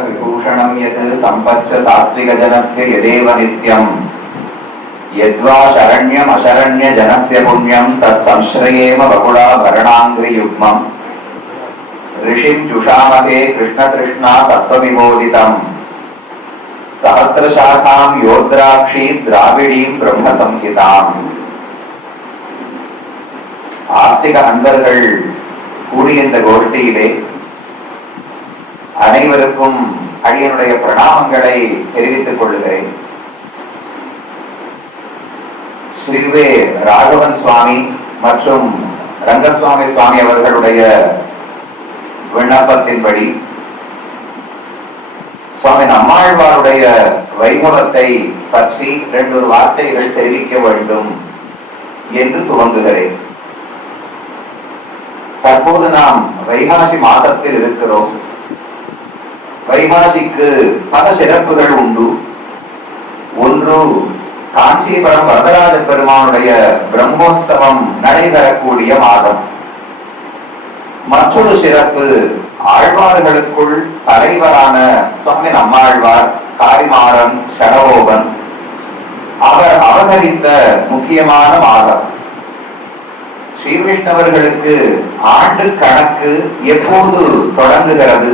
विभूषणं यत् सम्पच्च सात्विकजनस्य यदेव नित्यम् यद्वा शरण्यमशरण्यजनस्य पुण्यं तत्संश्रयेम बकुळाभरणाङ्घ्रियुग्मम् ऋषिं जुषामहे कृष्णतृष्णा तत्त्वविबोधितम् सहस्रशाखां योद्राक्षी द्राविडीं ब्रह्मसंहिताम्. ஆஸ்திக அன்பர்கள் கூடிய இந்த கோஷ்டியிலே அனைவருக்கும் அடியனுடைய பிரணாமங்களை தெரிவித்துக் கொள்கிறேன். ஸ்ரீவே ராகவன் சுவாமி மற்றும் ரங்கசுவாமி சுவாமி அவர்களுடைய விண்ணப்பத்தின்படி சுவாமி நம்மாழ்வாருடைய வைகுணத்தை பற்றி 2 வார்த்தைகள் தெரிவிக்க வேண்டும் என்று துவங்குகிறேன். தற்போது நாம் வைகாசி மாதத்தில் இருக்கிறோம். வைகாசிக்கு பல சிறப்புகள் உண்டு. ஒன்று, காஞ்சிபுரம் வரதராஜ பெருமானுடைய பிரம்மோற்சவம் நடைபெறக்கூடிய மாதம். மற்றொரு சிறப்பு, ஆழ்வார்களுக்குள் தலைவரான சுவாமி நம்மாழ்வார், காரிமாறன், சடகோபன் அவர் அவதரித்த முக்கியமான மாதம். ஸ்ரீ வைஷ்ணவர்களுக்கு ஆண்டு கணக்கு எப்போது தொடங்குகிறது,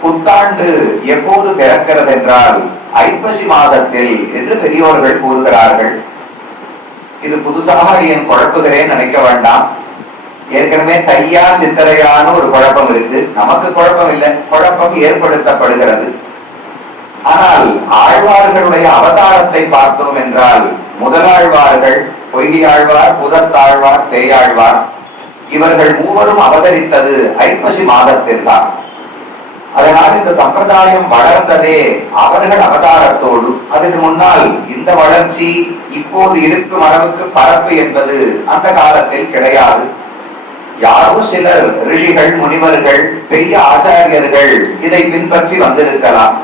புத்தாண்டு எப்போது பிறக்கிறது என்றால் ஐப்பசி மாதத்தில் என்று பெரியோர்கள் கூறுகிறார்கள். இது புதுசாக என் குழப்புகிறேன் நினைக்க வேண்டாம். ஏற்கனவே தையா சித்திரையான ஒரு குழப்பம் இருக்கு. நமக்கு குழப்பம் இல்லை, குழப்பம் ஏற்படுத்தப்படுகிறது. ஆனால் ஆழ்வார்களுடைய அவதாரத்தை பார்த்தோம் என்றால் முதலாழ்வார்கள் பொய்கையாழ்வார், புதத்தாழ்வார், தேயாழ்வார் இவர்கள் மூவரும் அவதரித்தது ஐப்பசி மாதத்தில் தான். அதனால் இந்த சம்பிரதாயம் வளர்ந்ததே அவர்கள் அவதாரத்தோடு. அதுக்கு முன்னால் இந்த வளர்ச்சி இப்போது இருக்கும் அளவுக்கு பரப்பு என்பது அந்த காலத்தில் கிடையாது. யாரோ சிலர் ரிஷிகள், முனிவர்கள், பெரிய ஆச்சாரியர்கள் இதை பின்பற்றி வந்திருக்கலாம்.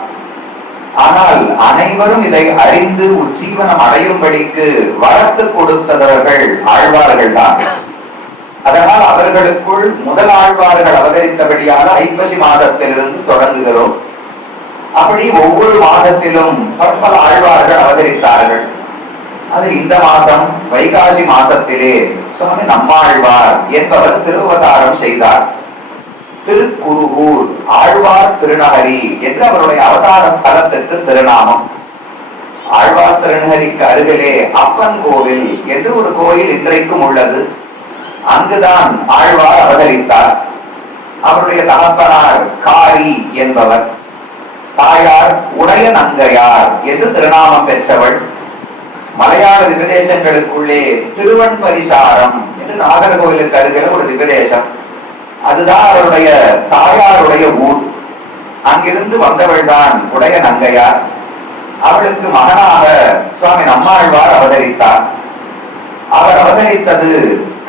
ஆனால் அனைவரும் இதை அறிந்து உஜ்ஜீவனம் அடையும்படிக்கு வளர்த்து கொடுத்தவர்கள் ஆழ்வார்கள் தான். அதனால் அவர்களுக்குள் முதல் ஆழ்வார்கள் அவதரித்தபடியாக ஐப்பசி மாதத்திலிருந்து தொடங்குகிறோம். அப்படி ஒவ்வொரு மாதத்திலும் பற்பல ஆழ்வார்கள் அவதரித்தார்கள். அது இந்த மாதம் வைகாசி மாதத்திலே சுவாமி நம்மாழ்வார் என்பவர் திருவதாரம் செய்தார். திருக்குருகூர் ஆழ்வார் திருநகரி என்று அவருடைய அவதார ஸ்தலத்திற்கு திருநாமம். ஆழ்வார் திருநகரிக்கு அருகிலே அப்பன் கோவில் என்று ஒரு கோயில் இன்றைக்கும் உள்ளது. அங்குதான் ஆழ்வார் அவதரித்தார். அவருடைய தகப்பனார் காரி என்பவர், தாயார் உடைய நங்கையார் என்று திருநாமம் பெற்றவள். மலையாள திவ்யதேசங்களுக்குள்ளே திருவன்பரிசாரம் என்று நாகர்கோவிலுக்கு அருகில ஒரு திவ்யதேசம், அதுதான் அவருடைய தாயாருடைய ஊர். அங்கிருந்து வந்தவள் தான் உடைய நங்கையார். அவளுக்கு மகனாக சுவாமி நம்மாழ்வார் அவதரித்தார். அவர் அவதரித்தது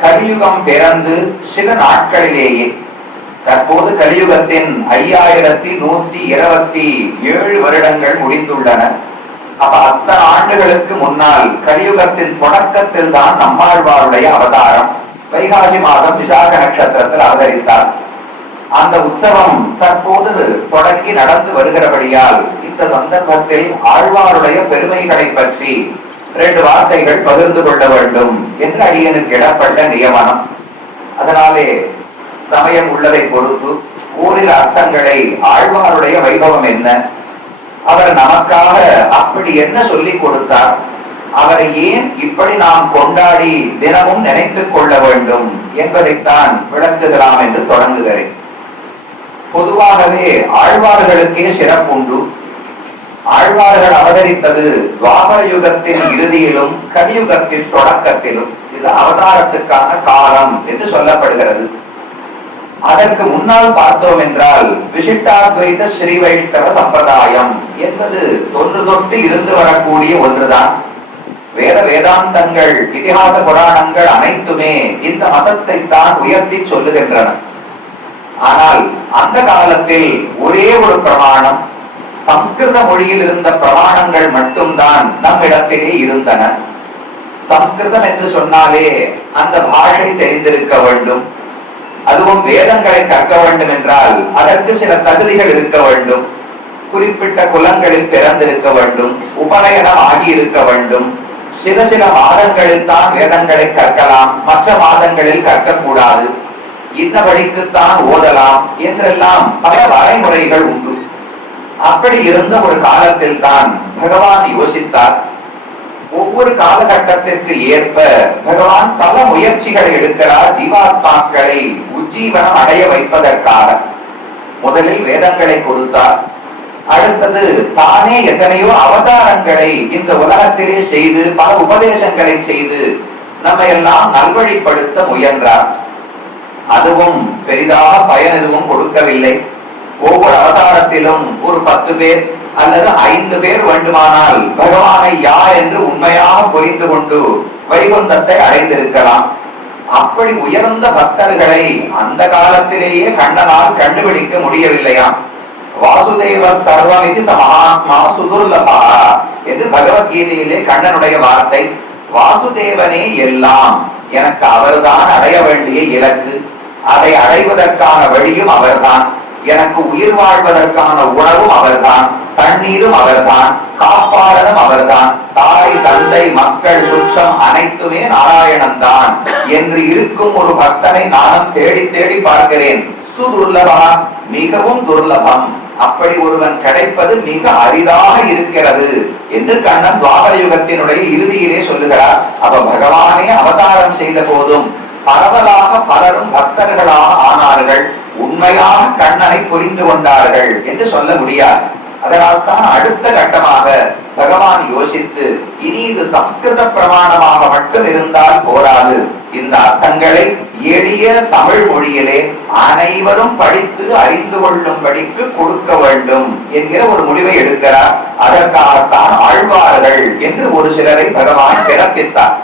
கலியுகம் பிறந்து சில நாட்களிலேயே. தற்போது கலியுகத்தின் 5127 வருடங்கள் முடிந்துள்ளன. அப்ப அத்தனை ஆண்டுகளுக்கு முன்னால் கலியுகத்தின் தொடக்கத்தில் தான் நம்மாழ்வாருடைய அவதாரம். வைகாசி மாதம் விசாக நட்சத்திரத்தில் அவதரித்தார். அந்த உற்சவம் தற்போது தொடங்கி நடந்து வருகிறபடியால் இந்த சந்தர்ப்பத்தில் ஆழ்வாருடைய பெருமைகளை பற்றி 2 வார்த்தைகள் பகிர்ந்து கொள்ள வேண்டும் என்று அடியனுக்கு இடப்பட்ட நியமனம். அதனாலே சமயம் உள்ளதை பொறுத்து ஓரிரு அர்த்தங்களை, ஆழ்வாருடைய வைபவம் என்ன, அவர் நமக்காக அப்படி என்ன சொல்லிக் கொடுத்தார், அவரை ஏன் இப்படி நாம் கொண்டாடி தினமும் நினைத்துக் கொள்ள வேண்டும் என்பதைத்தான் விளக்குகலாம் என்று தொடங்குகிறேன். பொதுவாகவே ஆழ்வார்களுக்கே சிறப்புண்டு. ஆழ்வார்கள் அவதரித்தது துவாபர யுகத்தின் இறுதியிலும் கலியுகத்தின் தொடக்கத்திலும். இது அவதாரத்துக்கான காலம் என்று சொல்லப்படுகிறது. அதற்கு முன்னால் பார்த்தோம் என்றால் விசிஷ்டாத்வைத ஸ்ரீ வைஷ்ணவ சம்பிரதாயம் என்பது தொன்று தொட்டு இருந்து வரக்கூடிய ஒன்றுதான். வேதாந்தங்கள், இதிகாச புராணங்கள் அனைத்துமே இந்த மதத்தை தான் உயர்த்தி சொல்லுகின்றன. ஆனால் அந்த காலத்தில் ஒரே ஒரு பிரமாணம், சம்ஸ்கிருத மொழியில் இருந்த பிரமாணங்கள் மட்டும்தான் நம்மிடத்திலே இருந்தன. சம்ஸ்கிருதம் என்று சொன்னாலே அந்த பாஷை தெரிந்திருக்க வேண்டும். அதுவும் வேதங்களை கற்க வேண்டும் என்றால் அதற்கு சில தகுதிகள் இருக்க வேண்டும். குறிப்பிட்ட குலங்களில் பிறந்திருக்க வேண்டும், உபநயனம் ஆகியிருக்க வேண்டும். சில மாதங்களில் தான் வேதங்களை கற்கலாம், மற்ற மாதங்களில் கற்கக்கூடாது. இன்னபடிக்குத்தான் ஓதலாம் என்றெல்லாம் பல வரைமுறைகள் உண்டு. அப்படி இருந்த ஒரு காலத்தில் தான் பகவான் யோசித்தார். ஒவ்வொரு காலகட்டத்திற்கு ஏற்ப பகவான் பல முயற்சிகளை எடுக்கிறார் ஜீவாத்மாக்களை உஜ்ஜீவனம் அடைய வைப்பதற்காக. முதலில் வேதங்களை கொடுத்தார். அடுத்தது தானே எத்தனையோ அவதாரங்களை இந்த உலகத்திலே செய்து பல உபதேசங்களை செய்து நம்ம எல்லாம் நல்வழிப்படுத்த முயன்றார். அதுவும் பெரிதாக பயன் எதுவும் கொடுக்கவில்லை. ஒவ்வொரு அவதாரத்திலும் ஒரு 10 பேர் அல்லது 5 பேர் வேண்டுமானால் பகவானை யார் என்று உண்மையாக புரிந்து கொண்டு வைகுந்தத்தை அடைந்திருக்கலாம். அப்படி உயர்ந்த பக்தர்களை அந்த காலத்திலேயே கண்ணனால் கண்டுபிடிக்க முடியவில்லையாம். வாசுதேவ சர்வமிதி மகாத்மா சுதுர்லபா என்று பகவத்கீதையிலே கண்ணனுடைய வார்த்தை. வாசுதேவனே எல்லாம், எனக்கு அவர்தான் அடைய வேண்டிய இலக்கு, அதை அடைவதற்கான வழியும் அவர்தான், எனக்கு உயிர் வாழ்வதற்கான உணவும் அவர்தான், தண்ணீரும் அவர்தான், காப்பாளனும் அவர்தான், தாய் தந்தை மக்கள் சுற்றம் அனைத்துமே நாராயணன் தான் என்று இருக்கும் ஒரு பக்தனை நானும் தேடி தேடி பார்க்கிறேன். சுதுர்லபா, மிகவும் துர்லபம். அப்படி ஒருவன் கிடைப்பது மிக அரிதாக இருக்கிறது என்று கண்ணன் துவாபர யுகத்தினுடைய இறுதியிலே சொல்லுகிறார். அப்ப பகவானே அவதாரம் செய்த போதும் பரவலாக பலரும் பக்தர்களாக ஆனார்கள், உண்மையாக கண்ணனை புரிந்து கொண்டார்கள் என்று சொல்ல முடியாது. அதனால் தான் அடுத்த கட்டமாக பகவான் யோசித்து, இனி இது சம்ஸ்கிருத பிரமாணமாக மட்டும் இருந்தால் போராது, இந்த அர்த்தங்களை எளிய தமிழ் மொழியிலே அனைவரும் படித்து அறிந்து கொள்ளும்படிக்கு கொடுக்க வேண்டும் என்கிற ஒரு முடிவை எடுக்கிறார். அதற்காகத்தான் ஆழ்வார்கள் என்று ஒரு சிலரை பகவான் பிறப்பித்தார்.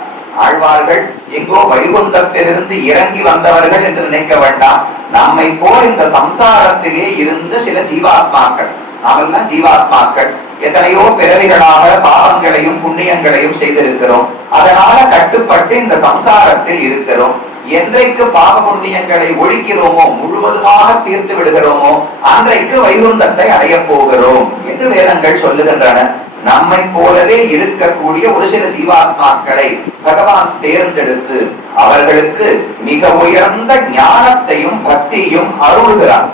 ஆழ்வார்கள் எங்கோ வைகுந்தத்திலிருந்து இறங்கி வந்தவர்கள் என்று நினைக்க வேண்டாம். நம்மை போல் இந்த சம்சாரத்திலே இருந்த சில ஜீவாத்மாக்கள். நாமெல்லாம் ஜீவாத்மாக்கள், எத்தனையோ பிறவிகளாக பாவங்களையும் புண்ணியங்களையும் செய்திருக்கிறோம். அதனால கட்டுப்பட்டு இந்த சம்சாரத்தில் இருக்கிறோம். என்றைக்கு பாவ புண்ணியங்களை ஒழிக்கிறோமோ, முழுவதுமாக தீர்த்து விடுகிறோமோ, அன்றைக்கு வைகுந்தத்தை அடைய போகிறோம் என்று வேதங்கள் சொல்லுகின்றன. நம்மை போலவே இருக்கக்கூடிய ஒரு சில ஜீவாத்மாக்களை பகவான் தேர்ந்தெடுத்து அவர்களுக்கு மிக உயர்ந்த ஞானத்தையும் பக்தியும் அருள்கிறார்.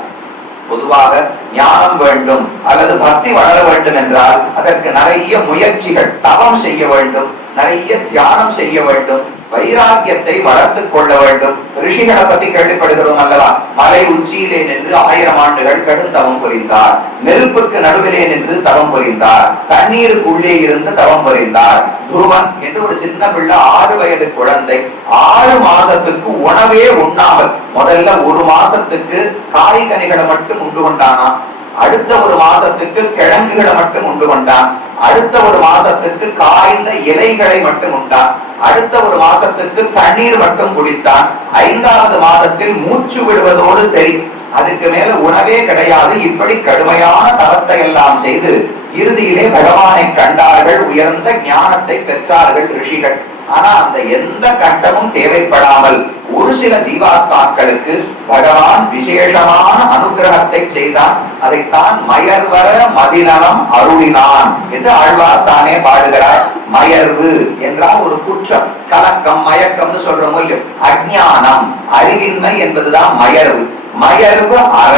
பொதுவாக ஞானம் வேண்டும் அல்லது பக்தி வளர வேண்டும் என்றால் அதற்கு நிறைய முயற்சிகள், தவம் செய்ய வேண்டும், நிறைய தியானம் செய்ய வேண்டும், வைராக்கியத்தை வளர்த்துக் கொள்ள வேண்டும். ரிஷிகளை பத்தி கேள்விப்படுகிறோம் அல்லவா? மலை உச்சியிலே நின்று 1000 ஆண்டுகள் கடும் தவம் புரிந்தார், நெருப்புக்கு நடுவிலே நின்று தவம் புரிந்தார், தண்ணீருக்குள்ளே இருந்து தவம் புரிந்தார். துருவன் என்று ஒரு சின்ன பிள்ளை 6 வயது குழந்தை 6 மாதத்துக்கு உணவே உண்ணாமல் முதல்ல 1 மாதத்துக்கு காய்கனிகளை மட்டும் உண்டு கொண்டானா, அடுத்த 1 மாதத்துக்கு கிழங்குகளை மட்டும் உண்டு கொண்டான், அடுத்த 1 மாதத்துக்கு காய்ந்த இலைகளை மட்டும் உண்டான், அடுத்த 1 மாதத்துக்கு தண்ணீர் மட்டும் குடித்தான், 5வது மாதத்தில் மூச்சு விடுவதோடு சரி, அதுக்கு மேல உணவே கிடையாது. இப்படி கடுமையான தவத்தை எல்லாம் செய்து இறுதியிலே பகவானை கண்டார்கள், உயர்ந்த ஞானத்தை பெற்றார்கள் ரிஷிகள். ஆனா அந்த எந்த கட்டமும் தேவைப்படாமல் ஒரு சில ஜீவாத்மாக்களுக்கு பகவான் விசேஷமான அனுகிரகத்தை செய்தான். அதைத்தான் மயர்வர மதிநலம் அருளினான் என்று ஆழ்வார் தானே பாடுகிறார். மயர்வு என்றால் ஒரு குற்றம், கலக்கம், மயக்கம்னு சொல்றோமோ இல்லையோ, அஞ்ஞானம், அறிவின்மை என்பதுதான் மயர்வு. மயர்வு அற,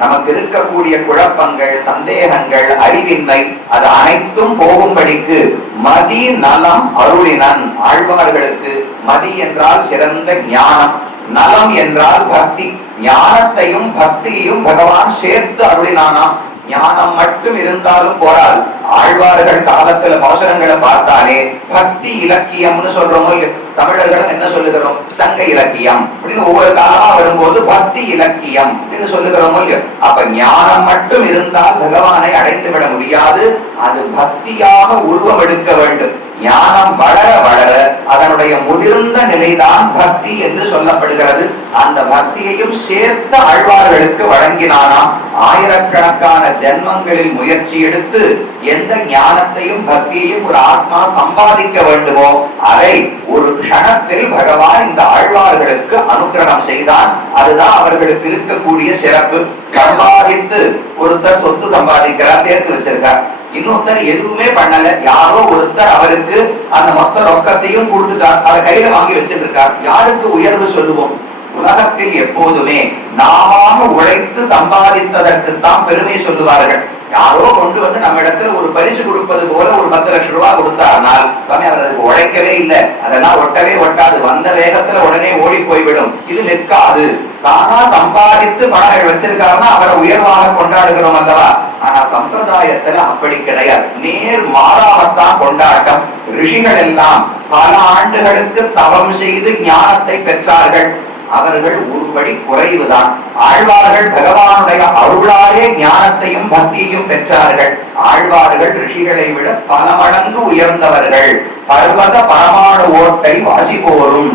நமக்கு இருக்கக்கூடிய குழப்பங்கள், சந்தேகங்கள், அறிவின்மை, அது அனைத்தும் போகும்படிக்கு மதி நலம் அருளினன். ஆழ்வார்களுக்கு மதி என்றால் சிறந்த ஞானம், நலம் என்றால் பக்தி. ஞானத்தையும் பக்தியையும் பகவான் சேர்த்து அருளினானாம். ஞானம் மட்டும் இருந்தாலும் போராது. ஆழ்வார்கள் காலத்துல பாசுரங்களை பார்த்தாலே பக்தி இலக்கியம்னு சொல்றோமோ, தமிழர்களும் என்ன சொல்லுகிறோம், சங்க இலக்கியம் அப்படின்னு ஒவ்வொரு காலமா வரும்போது பக்தி இலக்கியம் அப்படின்னு சொல்லுகிறோமோ இல்லையோ. அப்ப ஞானம் மட்டும் இருந்தால் பகவானை அடைந்து விட முடியாது. அது பக்தியாக உருவமெடுக்க வேண்டும். ஞானம் வளர வளர அதனுடைய முதிர்ந்த நிலைதான் பக்தி என்று சொல்லப்படுகிறது. அந்த பக்தியையும் சேர்த்த ஆழ்வார்களுக்கு வழங்கினானாம். ஆயிரக்கணக்கான ஜென்மங்களில் முயற்சி எடுத்து எந்த ஞானத்தையும் பக்தியையும் ஒரு ஆத்மா சம்பாதிக்க வேண்டுமோ அதை ஒரு க்ஷணத்தில் பகவான் இந்த ஆழ்வார்களுக்கு அனுக்கிரகம் செய்தான். அதுதான் அவர்களுக்கு இருக்கக்கூடிய சிறப்பு. சம்பாதித்து ஒருத்தர் சொத்து சம்பாதிக்கிறார், சேர்த்து வச்சிருக்கார். இன்னொருத்தர் எதுவுமே பண்ணல, யாரோ ஒருத்தர் அவருக்கு அந்த மொத்த ரொக்கத்தையும் கொடுத்துட்டார், அதை கையில வாங்கி வச்சிட்டு இருக்கார். யாருக்கு உயர்வு சொல்லுவோம்? உலகத்தில் எப்போதுமே நாம உழைத்து சம்பாதித்ததற்குத்தான் பெருமை சொல்லுவார்கள். யாரோ கொண்டு வந்து நம்ம இடத்துல ஒரு பரிசு கொடுப்பது போல ஒரு 10 லட்சம் ரூபாய் கொடுத்தாருனால் சாமி அவர் அதுக்கு உழைக்கவே இல்லை, அதெல்லாம் ஒட்டவே ஒட்டாது, வந்த வேகத்துல உடனே ஓடி போய்விடும், இது நிற்காது. தானா சம்பாதித்து பணங்கள் வச்சிருக்காருன்னா அவரை உயர்வாக கொண்டாடுகிறோம் அல்லவா? ஆனா சம்பிரதாயத்துல அப்படி கிடையாது, நேர் மாறாகத்தான் கொண்டாட்டம். ரிஷிகள் எல்லாம் பல ஆண்டுகளுக்கு தவம் செய்து ஞானத்தை பெற்றார்கள். அவர்கள் ஒருபடி குறைவுதான். ஆழ்வார்கள் பகவானுடைய அருளாலே ஞானத்தையும் பக்தியையும் பெற்றார்கள். ஆழ்வார்கள் ரிஷிகளை விட பல மடங்கு உயர்ந்தவர்கள். பர்வத பரமாணு ஓட்டை வாசிப்போரும்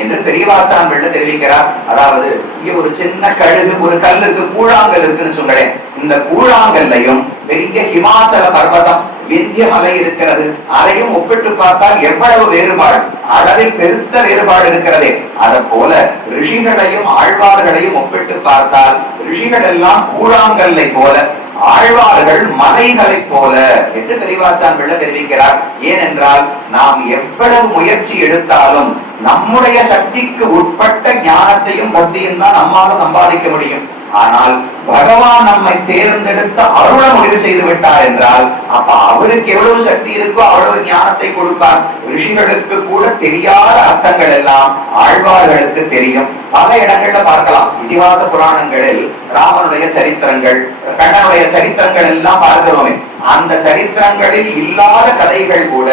என்று பெரியவாச்சான் வெள்ள தெரிவிக்கிறார். அதாவது இங்க ஒரு சின்ன கழுகு, ஒரு கல்லுக்கு கூழாங்கல் இருக்குன்னு சொல்றேன். இந்த கூழாங்கல்லையும் பெரிய ஹிமாச்சல பர்வதம் விந்திய மலை இருக்கிறது. அதையும் ஒப்பிட்டு பார்த்தால் எவ்வளவு வேறுபாடு, அளவில் பெருத்த வேறுபாடு இருக்கிறதே. அதை போல ரிஷிகளையும் ஆழ்வார்களையும் ஒப்பிட்டு பார்த்தால் ரிஷிகள் எல்லாம் கூழாங்கல்லை போல, ஆழ்வார்கள் மலைகளை போல என்று பெரியவாச்சான் வெள்ள தெரிவிக்கிறார். ஏனென்றால் நாம் எவ்வளவு முயற்சி எடுத்தாலும் நம்முடைய சக்திக்கு உட்பட்ட ஞானத்தையும் பக்தியும் தான் நம்மால சம்பாதிக்க முடியும். ஆனால் பகவான் நம்மை தேர்ந்தெடுத்த அருள முடிவு செய்து விட்டார் என்றால் அப்ப அவருக்கு எவ்வளவு சக்தி இருக்கோ அவ்வளவு ஞானத்தை கொடுப்பார். ரிஷிகளுக்கு கூட தெரியாத அர்த்தங்கள் எல்லாம் ஆழ்வார்களுக்கு தெரியும். பல இடங்கள்ல பார்க்கலாம். இதிகாச புராணங்களில் ராமனுடைய சரித்திரங்கள், கண்ணனுடைய சரித்திரங்கள் எல்லாம் பார்க்கிறோமே. அந்த சரித்திரங்களில் இல்லாத கதைகள் கூட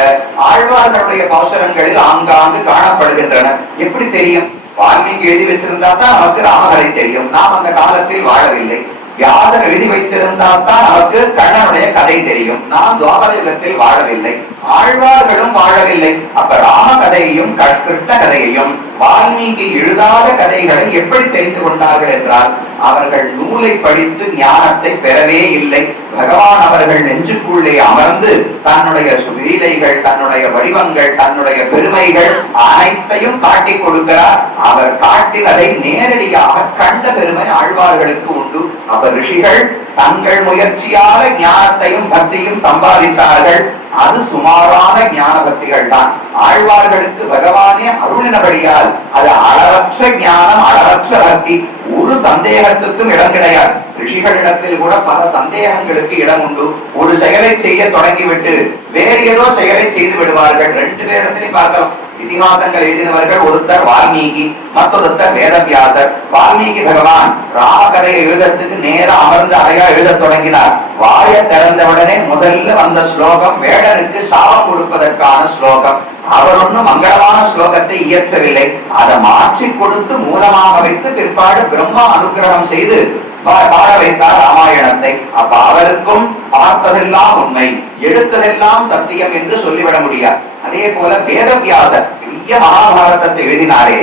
ஆழ்வார்களுடைய பாசுரங்களில் ஆங்காங்கு காணப்படுகின்றன. எப்படி தெரியும்? வால்மீகி எழுதி வச்சிருந்தா தான் நமக்கு ராமகதை தெரியும். நாம் அந்த காலத்தில் வாழவில்லை. வியாசர் எழுதி வைத்திருந்தா தான் நமக்கு கண்ணனுடைய கதை தெரியும். நாம் துவாபர யுகத்தில் வாழவில்லை, ஆழ்வார்களும் வாழவில்லை. அப்ப ராம கதையையும் கிருஷ்ண கதையையும் வால்மீகி எழுதாத கதைகளை எப்படி தெரிந்து கொண்டார்கள் என்றால் அவர்கள் நூலை படித்து ஞானத்தை பெறவே இல்லை. பகவான் அவர்கள் நெஞ்சுக்குள்ளே அமர்ந்து தன்னுடைய சுவீலைகள், தன்னுடைய வடிவங்கள், தன்னுடைய பெருமைகள் அனைத்தையும் காட்டி கொடுக்கிறார். அவர் காட்டினதை நேரடியாக கண்ட பெருமை ஆழ்வார்களுக்கு உண்டு. அவர் ரிஷிகள் தங்கள் முயற்சியால ஞானத்தையும் பக்தியும் சம்பாதித்தார்கள். அது சுமாரான ஞான பக்திகள் தான். ஆழ்வார்களுக்கு பகவானே அருளினபடியால் அது அளவற்ற ஞானம், அளவற்ற பக்தி. ஒரு சந்தேகத்துக்கும் இடம் கிடையாது. ரிஷிகளிடத்தில் கூட பல சந்தேகங்களுக்கு இடம் உண்டு. ஒரு செயலை செய்ய தொடங்கிவிட்டு வேறு ஏதோ செயலை செய்து விடுவார்கள். 2 பேரிடத்திலையும் பார்க்கலாம். இதிகாசங்கள் எழுதினவர்கள் ஒருத்தர் வால்மீகி, மற்றொருத்தர் வேதவியாசர். வால்மீகி பகவான் ராமகதையை எழுதுறதுக்கு நேரம் அமர்ந்து அறையா எழுத தொடங்கினார். வாய திறந்தவுடனே முதல்ல வந்த ஸ்லோகம் வேடனுக்கு சாபம் கொடுப்பதற்கான ஸ்லோகம். அவர் ஒன்றும் மங்களமான ஸ்லோகத்தை இயற்றவில்லை, அதை மாற்றி கொடுத்து மூலமாக வைத்து பிற்பாடு பிரம்மா அனுகிரகம் செய்து வாழ வைத்தார் ராமாயணத்தை. அப்ப அவருக்கும் பார்த்ததெல்லாம் உண்மை, எடுத்ததெல்லாம் சத்தியம் என்று சொல்லிவிட முடியாது. அதே போல வேதவியாசர் பெரிய மகாபாரதத்தை எழுதினாரே,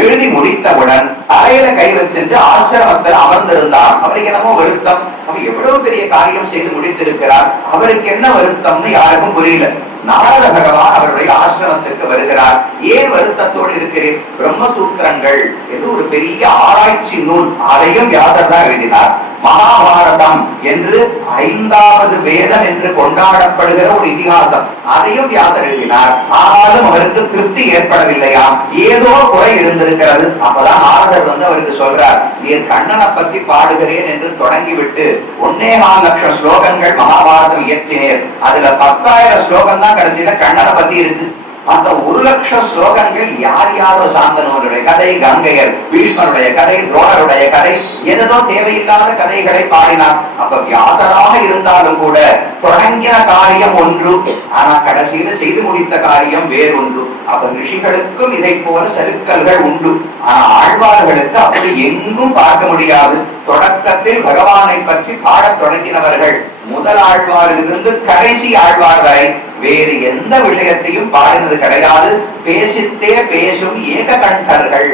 எழுதி முடித்தவுடன் தலையில கை வச்சிருந்து ஆசிரமத்தில் அமர்ந்திருந்தார். அவருக்கு என்னமோ வருத்தம். அவர் எவ்வளவு பெரிய காரியம் செய்து முடித்திருக்கிறார், அவருக்கு என்ன வருத்தம்னு யாருக்கும் புரியல. நாரத பகவான் அவருடைய ஆசிரமத்திற்கு வருகிறார். ஏன் வருத்தத்தோடு இருக்கிறேன்? பிரம்மசூத்திரங்கள் என்று ஒரு பெரிய ஆராய்ச்சி நூல், அதையும் வியாசர் தான் எழுதினார். மகாபாரதம் என்று 5வது வேதம் என்று கொண்டாடப்படுகிற ஒரு இதிகாசம், அதையும் வியாசர் எழுதினார். ஆனாலும் அவருக்கு திருப்தி ஏற்படவில்லையா, ஏதோ குறை இருந்திருக்கிறது. அப்பதான் நாரதர் வந்து அவருக்கு சொல்றார், நீர் கண்ணனை பத்தி பாடுகிறேன் என்று தொடங்கிவிட்டு 1.25 லட்சம் ஸ்லோகங்கள் மகாபாரதம் இயற்றினேர். அதுல 10,000 ஸ்லோகம் தான் கடைசியில கண்ணனை பத்தி இருக்கு. அந்த 1,00,000 ஸ்லோகங்கள் யார் யாரோ சாந்தனுடைய கதை, கங்கையர், பீஷ்மருடைய கதை, துரோணருடைய கதை, ஏதோ தேவையில்லாத கதைகளை பாடினார். அப்ப வியாசராக இருந்தாலும் கூட தொடங்கின காரியம் ஒன்று, ஆனா கடைசியில செய்து முடித்த காரியம் வேறொன்று. அப்ப ரிஷிகளுக்கும் இதை போல சருக்கல்கள் உண்டு. ஆனா ஆழ்வார்களுக்கு அப்படி எங்கும் பார்க்க முடியாது. தொடக்கத்தில் பகவானை பற்றி பாடத் தொடங்கினவர்கள் முதல் ஆழ்வாரிலிருந்து கடைசி ஆழ்வார் வரை வேறு எந்த விஷயத்தையும் பாடினது கிடையாது. பேசித்தே பேசும் ஏககண்டர்கள்.